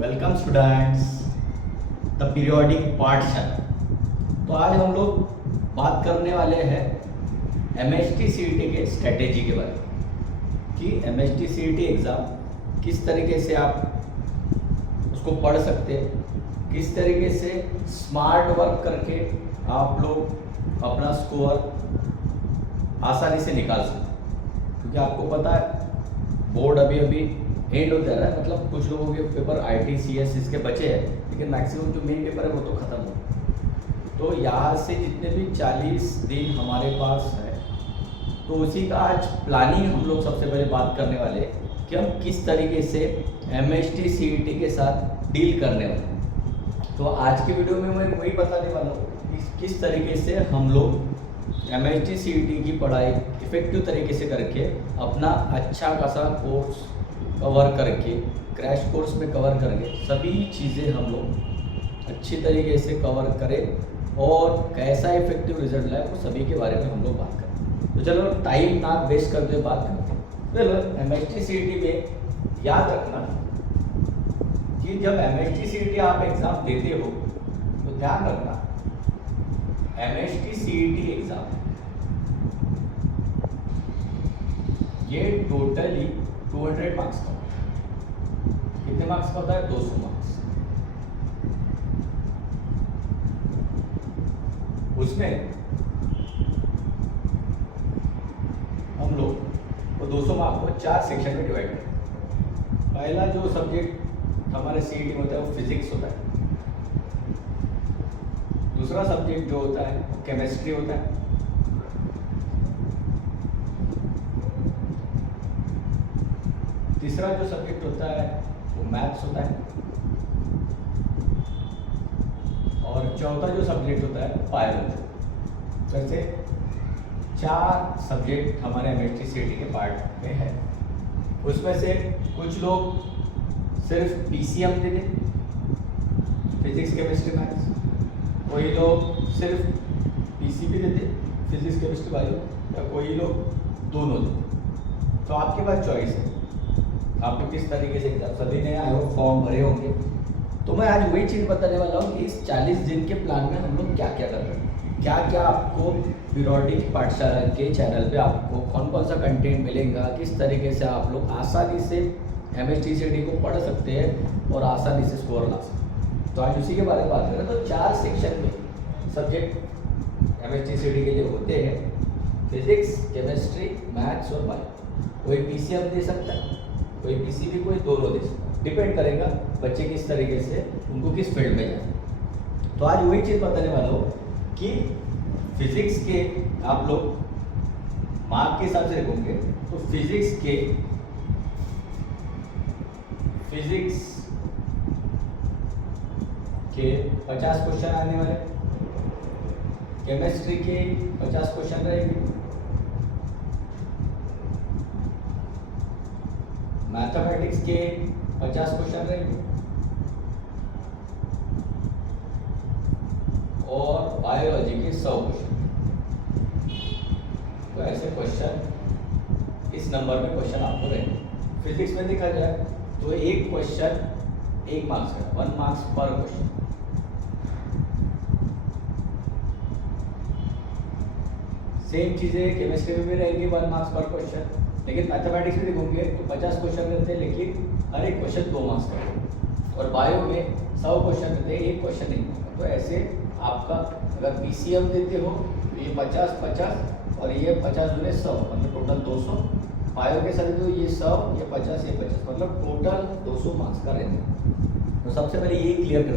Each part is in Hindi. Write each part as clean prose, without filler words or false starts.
वेलकम स्टूडेंट्स द पीरियोडिक पाठशाला। तो आज हम लोग बात करने वाले हैं एमएचटी सीईटी के स्ट्रेटेजी के बारे में कि एमएचटी सीईटी एग्ज़ाम किस तरीके से आप उसको पढ़ सकते हैं, किस तरीके से स्मार्ट वर्क करके आप लोग अपना स्कोर आसानी से निकाल सकते हैं। क्योंकि आपको पता है बोर्ड अभी एंड हो जा रहा है, मतलब कुछ लोगों के पेपर आईटी सीएस इसके बचे हैं, लेकिन मैक्सिमम जो मेन पेपर है वो तो ख़त्म हो। तो यहाँ से जितने भी 40 दिन हमारे पास है, तो उसी का आज प्लानिंग हम लोग सबसे पहले बात करने वाले हैं कि हम किस तरीके से एमएचटी सीईटी के साथ डील करने वाले हैं। तो आज की वीडियो में मैं वही बताने वाला हूँ कि किस तरीके से हम लोग एमएचटी सीईटी की पढ़ाई इफेक्टिव तरीके से करके अपना अच्छा खासा कोर्स कवर करके, क्रैश कोर्स में कवर करके सभी चीज़ें हम लोग अच्छी तरीके से कवर करें और कैसा इफेक्टिव रिजल्ट लाए वो सभी के बारे में हम लोग बात करें। तो चलो टाइम ना वेस्ट करते हुए बात करते हैं। चलो एमएचटी सीईटी में याद रखना कि जब एमएचटी सीईटी आप एग्ज़ाम देते हो तो ध्यान रखना एमएचटी सीईटी एग्ज़ाम ये टोटली 200 मार्क्स का। कितने मार्क्स का होता है? 200 मार्क्स। उसमें हम लोग वो 200 मार्क्स को 4 सेक्शन में डिवाइड करें। पहला जो सब्जेक्ट हमारे सीईटी में होता है वो फिजिक्स होता है। दूसरा सब्जेक्ट जो होता है वो केमिस्ट्री होता है। तीसरा जो सब्जेक्ट होता है वो मैथ्स होता है और चौथा जो सब्जेक्ट होता है बायोलॉजी। वैसे 4 सब्जेक्ट हमारे एमएचटी सीईटी के पार्ट में है। उसमें से कुछ लोग सिर्फ पीसीएम दे दें, फिजिक्स केमिस्ट्री मैथ्स, कोई लोग सिर्फ पीसीबी देते, फिजिक्स केमिस्ट्री बायो, या कोई लोग दोनों देते। तो आपके पास चॉइस है, आप लोग किस तरीके से एग्जाम, सभी ने आए हो फॉर्म भरे होंगे। तो मैं आज वही चीज़ बताने वाला हूँ कि इस 40 दिन के प्लान में हम लोग क्या क्या कर रहे हैं, क्या क्या आपको पीरियोडिक पाठशाला के चैनल पे आपको कौन कौन सा कंटेंट मिलेगा, किस तरीके से आप लोग आसानी से एमएचटी सीईटी को पढ़ सकते हैं और आसानी से स्कोर ला सकते हैं। तो आज उसी के बारे में बात करें। तो 4 सेक्शन में सब्जेक्ट एमएचटी सीईटी के लिए होते हैं, फिजिक्स, केमिस्ट्री, मैथ्स और बायो। कोई पीसीएम दे सकता है, कोई पीसीबी, कोई दोनों दे सकता है, डिपेंड करेगा बच्चे किस तरीके से उनको किस फील्ड में जाए। तो आज वही चीज़ बताने वाला हूँ कि फिजिक्स के आप लोग मार्क के हिसाब से देखोगे तो फिजिक्स के 50 क्वेश्चन आने वाले, केमिस्ट्री के 50 क्वेश्चन रहेंगे, मैथमेटिक्स के 50 क्वेश्चन रहेंगे और बायोलॉजी के 100 क्वेश्चन। तो ऐसे क्वेश्चन इस नंबर में क्वेश्चन आपको रहेंगे। फिजिक्स में देखा जाए तो एक क्वेश्चन 1 मार्क्स का, 1 मार्क्स पर क्वेश्चन। सेम चीज़ें केमिस्ट्री में भी रहेंगी, 1 मार्क्स पर क्वेश्चन। लेकिन मैथमेटिक्स में देखोगे तो 50 क्वेश्चन रहते हैं, लेकिन हर एक क्वेश्चन 2 मार्क्स का। और बायो में 100 क्वेश्चन रहते हैं, एक क्वेश्चन नहीं होगा। तो ऐसे आपका अगर पीसीएम देते हो तो ये 50-50 और ये 50 दूने 100, मतलब टोटल 200। बायो के साथ तो ये 100, ये 50, ये 50, मतलब टोटल 200 मार्क्स का रहते हैं। तो सबसे पहले ये क्लियर कर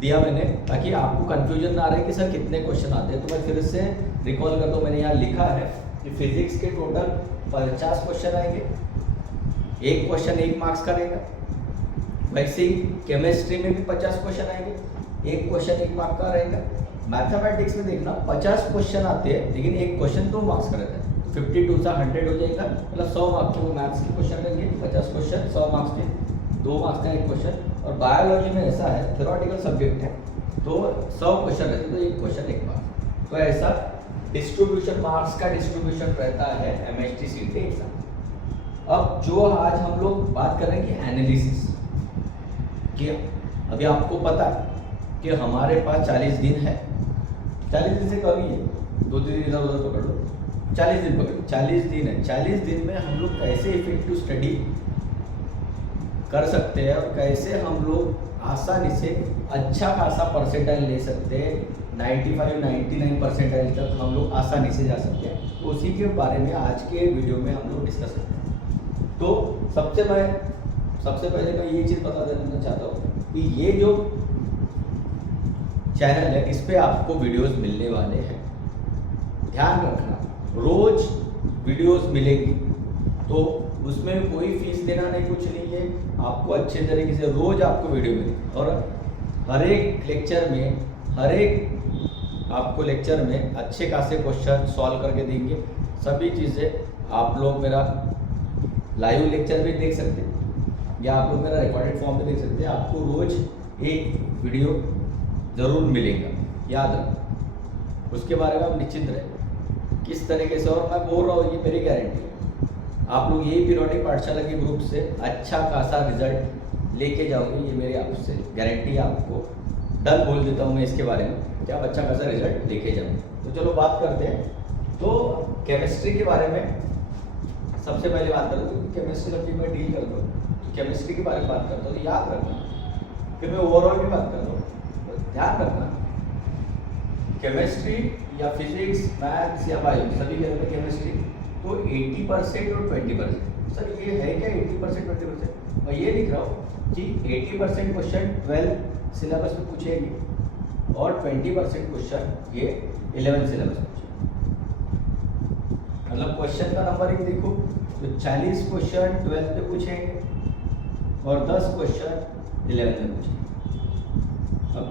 दिया मैंने, ताकि आपको कन्फ्यूजन ना रहे कि सर कितने क्वेश्चन आते हैं। तो मैं फिर से रिकॉल कर दूँ, मैंने यहाँ लिखा है कि फिजिक्स के टोटल 50 क्वेश्चन आएंगे, एक क्वेश्चन 1 मार्क्स का रहेगा। वैसे ही केमिस्ट्री में भी 50 क्वेश्चन आएंगे, एक क्वेश्चन 1 मार्क्स का रहेगा। मैथमेटिक्स में देखना 50 क्वेश्चन आते हैं, लेकिन एक क्वेश्चन 2 मार्क्स का रहता है। 52 से 100 हो जाएगा, मतलब 100 मार्क्स के वो मैथ्स के क्वेश्चन रहेंगे। 50 क्वेश्चन 100 मार्क्स के, 2 मार्क्स का एक क्वेश्चन। और बायोलॉजी में ऐसा है, थ्योरेटिकल सब्जेक्ट है, तो 100 क्वेश्चन रहते हैं, तो एक क्वेश्चन 1 मार्क्स। तो ऐसा डिस्ट्रीब्यूशन, मार्क्स का डिस्ट्रीब्यूशन रहता है एमएचटी सीईटी एग्जाम। अब जो आज हम लोग बात करेंगे एनालिसिस, कि अभी आपको पता है कि हमारे पास 40 दिन है, 40 दिन से कम ही है, 2 दिन इधर उधर पकड़ लो, 40 दिन पकड़ लो, 40 दिन है। 40 दिन में हम लोग कैसे इफेक्टिव स्टडी कर सकते हैं और कैसे हम लोग आसानी से अच्छा खासा परसेंटाइल ले सकते हैं, 95-99 परसेंटाइल तक हम लोग आसानी से जा सकते हैं। तो उसी के बारे में आज के वीडियो में हम लोग डिस्कस करते हैं। तो सबसे पहले मैं ये चीज़ बता देना चाहता हूँ कि ये जो चैनल है इस पे आपको वीडियोस मिलने वाले हैं। ध्यान रखना, रोज वीडियोस मिलेंगी, तो उसमें कोई फीस देना नहीं, कुछ नहीं है। आपको अच्छे तरीके से रोज आपको वीडियो मिलेगी और हर एक आपको लेक्चर में अच्छे खासे क्वेश्चन सॉल्व करके देंगे। सभी चीज़ें आप लोग मेरा लाइव लेक्चर भी देख सकते हैं या आप लोग मेरा रिकॉर्डेड फॉर्म भी देख सकते हैं। आपको रोज एक वीडियो ज़रूर मिलेगा, याद रखो। उसके बारे में आप निश्चिंत रहें किस तरीके से, और मैं बोल रहा हूँ ये मेरी गारंटी है, आप लोग यही पीरियोडिक पाठशाला के ग्रुप से अच्छा खासा रिजल्ट लेके जाओगे, ये मेरी आपसे गारंटी है। आपको डन बोल देता हूँ मैं इसके बारे में कि आप अच्छा खासा रिजल्ट लेके जाओगे। तो चलो बात करते हैं। तो केमिस्ट्री के बारे में सबसे पहले बात करता हूँ, केमिस्ट्री सब्जेक्ट में डील करता हूँ, तो केमिस्ट्री के बारे में बात करता हूँ, तो याद रखना। फिर मैं ओवरऑल भी बात करता हूँ, तो ध्यान रखना केमिस्ट्री या फिजिक्स, मैथ्स या बायो सभी के अंदर केमिस्ट्री तो 80% और 20%। सर ये है क्या 80% 20%? मैं ये लिख रहा हूँ कि 80% क्वेश्चन 12 सिलेबस में पूछेंगे और 20% क्वेश्चन ये 11 सिलेबस में पूछेंगे। मतलब क्वेश्चन का नंबरिंग देखो तो 40 क्वेश्चन 12 पे पूछेंगे और 10 क्वेश्चन 11 में पूछेंगे। अब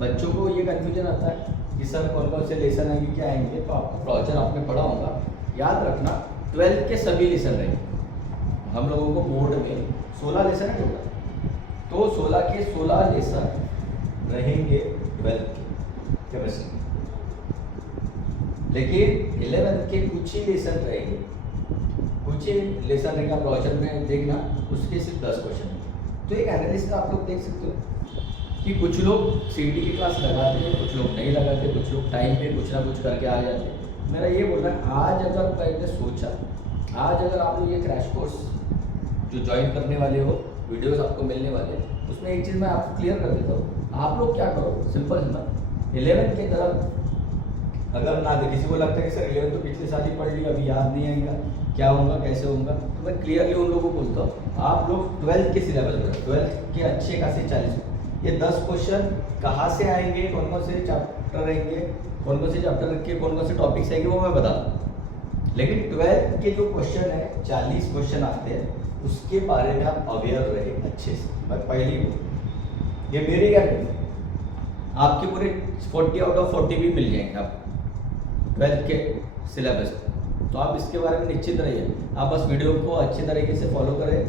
बच्चों को ये कन्फ्यूजन आता है कि सर कौन कौन से लेसन आएंगे, क्या आएंगे, तो आपको ब्राउचर आपने पढ़ा होगा। याद रखना 12 के सभी लेसन रहेंगे। हम लोगों को बोर्ड में 16 लेसन है टोटल, तो 16 के 16 लेसन रहेंगे 12 के केमिस्ट्री, लेकिन 11 के कुछ ही लेसन रहेंगे, कुछ ही लेसन रहेगा। ब्राउचर में देखना उसके सिर्फ 10 क्वेश्चन है। तो एक एनालिसिस आप लोग देख सकते हो कि कुछ लोग सीटी की क्लास लगाते हैं, कुछ लोग नहीं लगाते, कुछ लोग टाइम पे कुछ ना कुछ करके आ जाते हैं। मेरा ये बोलना है, आज अगर मैंने सोचा, आज अगर आप लोग ये क्रैश कोर्स जो ज्वाइन करने वाले हो, वीडियोस आपको मिलने वाले हैं, उसमें एक चीज़ मैं आपको क्लियर कर देता हूँ। आप लोग क्या करो, सिंपल 11 की तरफ अगर ना दे, किसी को लगता है कि सर 11 तो पिछले साल ही पढ़ लिया, अभी याद नहीं आएगा, क्या होगा कैसे होगा, तो मैं क्लियरली उन लोगों को बोलता हूँ आप लोग 12 के सिलेबस में, 12 के अच्छे खासे 40 ये 10 क्वेश्चन कहाँ से आएंगे, कौन कौन से चैप्टर रहेंगे, कौन कौन से चैप्टर रखे, कौन कौन से टॉपिक्स आएंगे, वो मैं बता दूँ। लेकिन 12 के जो क्वेश्चन है 40 क्वेश्चन आते हैं, उसके बारे में आप अवेयर रहे अच्छे से। मैं पहली ये मेरी गारंटी, आपके पूरे 40 आउट ऑफ 40 भी मिल जाएंगे आप 12 के सिलेबस में। तो आप इसके बारे में निश्चित रहिए। आप बस वीडियो को अच्छे तरीके से फॉलो करें,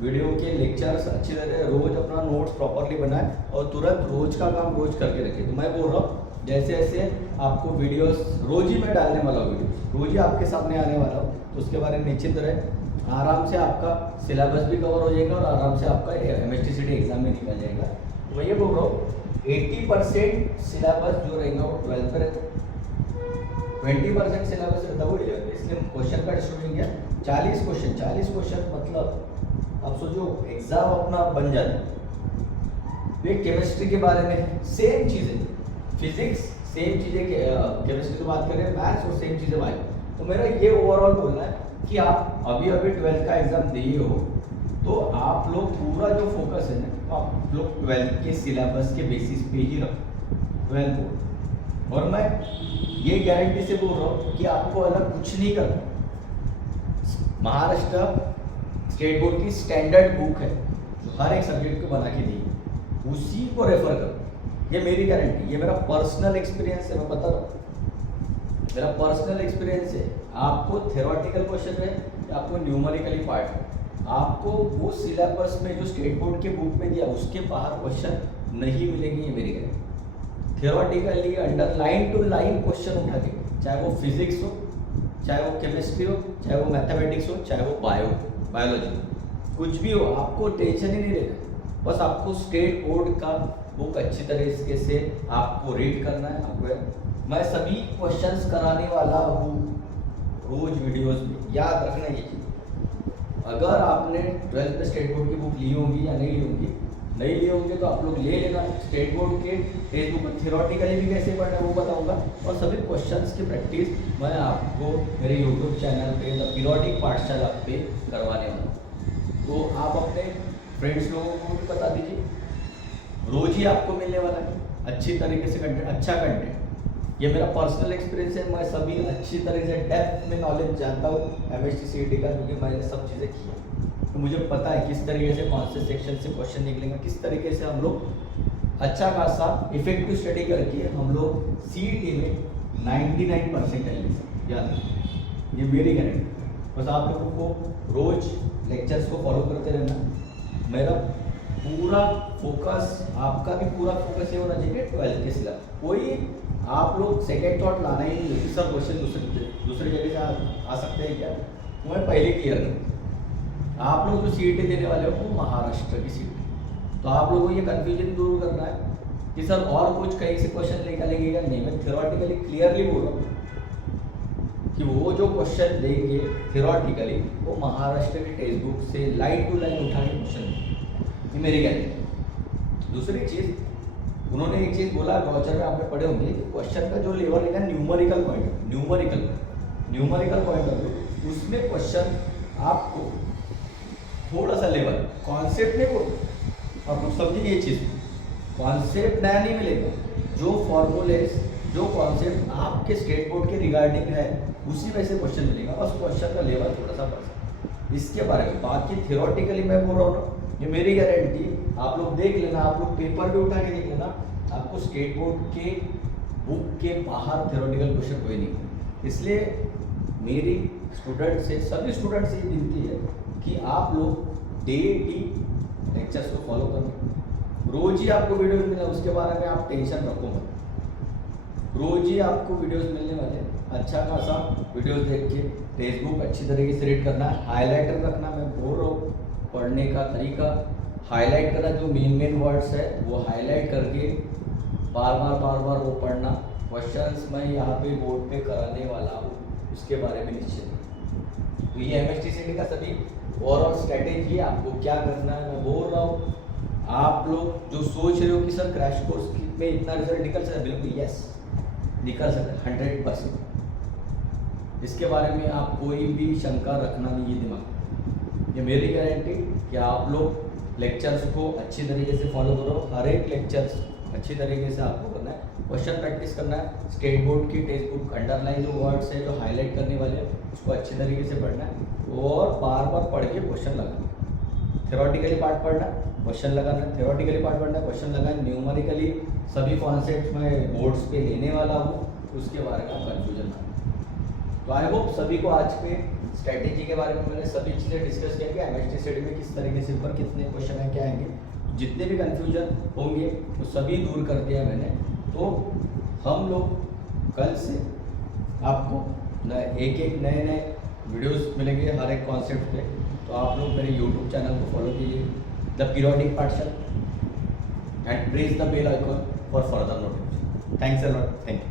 वीडियो के लेक्चर्स अच्छी तरह रोज अपना नोट्स प्रॉपरली बनाएं और तुरंत रोज का काम रोज करके रखें। तो मैं बोल रहा हूँ जैसे जैसे आपको वीडियोस रोज ही मैं डालने वाला हूँ, वीडियोस रोज ही आपके सामने आने वाला हूँ, तो उसके बारे में निश्चित रहे। आराम से आपका सिलेबस भी कवर हो जाएगा और आराम से आपका MSTCT एग्जाम भी निकल जाएगा। तो मैं ये बोल रहा हूँ 80% सिलेबस जो रहेगा वो 12 पर रहता है, 20% सिलेबस रहता है वो 11 पे। इसलिए क्वेश्चन का डिस्ट्रीब्यूशन किया 40 क्वेश्चन मतलब अब सोचो एग्जाम अपना बन जाए। केमिस्ट्री के बारे में सेम चीज़ें, फिजिक्स सेम चीज़ें, केमिस्ट्री की बात करें, मैथ्स और सेम चीज़ें बाय। तो मेरा ये ओवरऑल बोलना है कि आप अभी 12 का एग्जाम दिए हो, तो आप लोग पूरा जो फोकस है ना, आप लोग 12 के सिलेबस के बेसिस पे ही रखो 12 बोर्ड। और मैं ये गारंटी से बोल रहा हूँ कि आपको अलग कुछ नहीं करना। महाराष्ट्र स्टेट बोर्ड की स्टैंडर्ड बुक है जो हर एक सब्जेक्ट को बना के दी, उसी को रेफर करो। ये मेरी गारंटी, ये मेरा पर्सनल एक्सपीरियंस है, मैं बता रहा हूँ, मेरा पर्सनल एक्सपीरियंस है। आपको थ्योरेटिकल क्वेश्चन है या आपको न्यूमेरिकली पार्ट है, आपको वो सिलेबस में जो स्टेट बोर्ड के बुक में दिया उसके बाहर क्वेश्चन नहीं मिलेंगे, ये मेरी guarantee. Theoretically under line to line question उठा के, चाहे वो फिजिक्स हो, चाहे वो केमिस्ट्री हो, चाहे वो मैथमेटिक्स हो, चाहे वो बायोलॉजी, कुछ भी हो, आपको टेंशन ही नहीं लेना। बस आपको स्टेट बोर्ड का बुक अच्छी तरीके से आपको रीड करना है। आपको मैं सभी क्वेश्चंस कराने वाला हूँ रोज वीडियोस में। याद रखना ये चीज़, अगर आपने 12th में स्टेट बोर्ड की बुक ली होगी या नहीं ली होंगे तो आप लोग ले लेना। स्टेट बोर्ड के टेक्स्ट बुक थियोरेटिकली भी कैसे पढ़ना है वो बताऊंगा, और सभी क्वेश्चंस की प्रैक्टिस मैं आपको मेरे यूट्यूब चैनल पे द पीरियोडिक पाठशाला पे करवाने वाला हूँ। तो आप अपने फ्रेंड्स लोगों को भी बता दीजिए, रोज ही आपको मिलने वाला है अच्छी तरीके से कंटेंट, अच्छा कंटेंट। ये मेरा पर्सनल एक्सपीरियंस है, मैं सभी अच्छी तरह से डेप्थ में नॉलेज जानता हूँ MST CET का, क्योंकि मैंने सब चीज़ें की हैं। तो मुझे पता है किस तरीके से कौन से सेक्शन से क्वेश्चन निकलेंगे, किस तरीके से हम लोग अच्छा खासा इफेक्टिव स्टडी करके हम लोग CET में 99% ले सकते। याद ये मेरी गारंटी। बस आप लोगों को रोज लेक्चर्स को फॉलो करते रहना। मेरा पूरा फोकस, आपका भी पूरा फोकस ये होना चाहिए 12th के सिलेबस। कोई आप लोग सेकेंड थॉट लाना ही नहीं है सर क्वेश्चन दूसरी जगह से आ सकते हैं क्या, तो मैं पहले क्लियर करूँ। आप लोग जो CET देने वाले हो वो महाराष्ट्र की CET, तो आप लोगों को ये कन्फ्यूजन दूर करना है कि सर और कुछ कहीं से क्वेश्चन निकालेंगे या नहीं। मैं थियोरेटिकली क्लियरली बोल रहा हूँ कि वो जो क्वेश्चन देंगे थियोरेटिकली वो महाराष्ट्र की टेक्स्ट बुक से लाइन टू लाइन उठा के क्वेश्चन, ये मेरी गारंटी। दूसरी चीज़, उन्होंने एक चीज़ बोला ब्राउचर में आपने पढ़े होंगे, क्वेश्चन का जो लेवल है ना न्यूमेरिकल पॉइंट ऑफ व्यू, उसमें क्वेश्चन आपको थोड़ा सा लेवल कॉन्सेप्ट नहीं बोलो, आप लोग समझिए ये चीज़, कॉन्सेप्ट नया नहीं मिलेगा। जो फॉर्मूलेस जो कॉन्सेप्ट आपके स्टेट बोर्ड के रिगार्डिंग है उसी में से क्वेश्चन मिलेगा, बस क्वेश्चन का लेवल थोड़ा सा बढ़ सकता है इसके बारे में। बाकी थियोरेटिकली मैं बोल रहा हूँ, ये मेरी गारंटी, आप लोग देख लेना, आप लोग पेपर भी उठा के देख लेना, आपको स्टेट बोर्ड के बुक के बाहर थियोरेटिकल क्वेश्चन कोई नहीं। इसलिए मेरी स्टूडेंट से, सभी स्टूडेंट से ये विनती है कि आप लोग डेली लेक्चर्स को फॉलो करो। रोज ही आपको वीडियोस मिले, उसके बारे में आप टेंशन रखो मत। रोज ही आपको वीडियोस मिलने वाले, अच्छा खासा वीडियोस देख के टेक्स्ट बुक अच्छी तरीके से रीड करना है। हाईलाइटर रखना, मैं बोल रहा हूँ पढ़ने का तरीका, हाईलाइट करना, जो मेन वर्ड्स है वो हाईलाइट करके बार बार वो पढ़ना। क्वेश्चंस मैं यहाँ पे बोर्ड पे कराने वाला हूँ, उसके बारे में निश्चित। तो ये MST CET का सभी ओवरऑल स्ट्रैटेजी, आपको क्या करना है मैं बोल रहा हूँ। आप लोग जो सोच रहे हो कि सर क्रैश कोर्स में इतना रिजल्ट निकल सकता है, बिल्कुल यस निकल सकता है 100%। इसके बारे में आप कोई भी शंका रखना नहीं है दिमाग, ये मेरी गारंटी कि आप लोग लेक्चर्स को अच्छी तरीके से फॉलो करो। हर एक लेक्चर्स अच्छी तरीके से आपको करना है, क्वेश्चन प्रैक्टिस करना है। स्टेट बोर्ड की टेक्स्ट बुक अंडरलाइन जो वर्ड्स है, जो हाईलाइट करने वाले हैं, उसको अच्छी तरीके से पढ़ना है और बार पढ़ के क्वेश्चन लगाना। थियोरेटिकली पार्ट पढ़ना, क्वेश्चन लगाना, थियोरेटिकली पार्ट पढ़ना, क्वेश्चन लगाना। न्यूमेरिकली सभी कॉन्सेप्ट में बोर्ड्स पे लेने वाला हूँ, उसके बारे में आप कन्फ्यूजन ना। तो आई होप सभी को आज के स्ट्रैटेजी के बारे में मैंने सभी चीज़ें डिस्कस किया कि MST CET में किस तरीके से ऊपर कितने क्वेश्चन हैं, क्या आएंगे, जितने भी कन्फ्यूजन होंगे वो सभी दूर कर दिया मैंने। तो हम लोग कल से आपको एक नए वीडियोस मिलेंगे हर एक कॉन्सेप्ट पे। तो आप लोग मेरे YouTube चैनल को फॉलो कीजिए, the periodic Pathshala, and press the bell icon for further notification. Thanks a lot, thank you.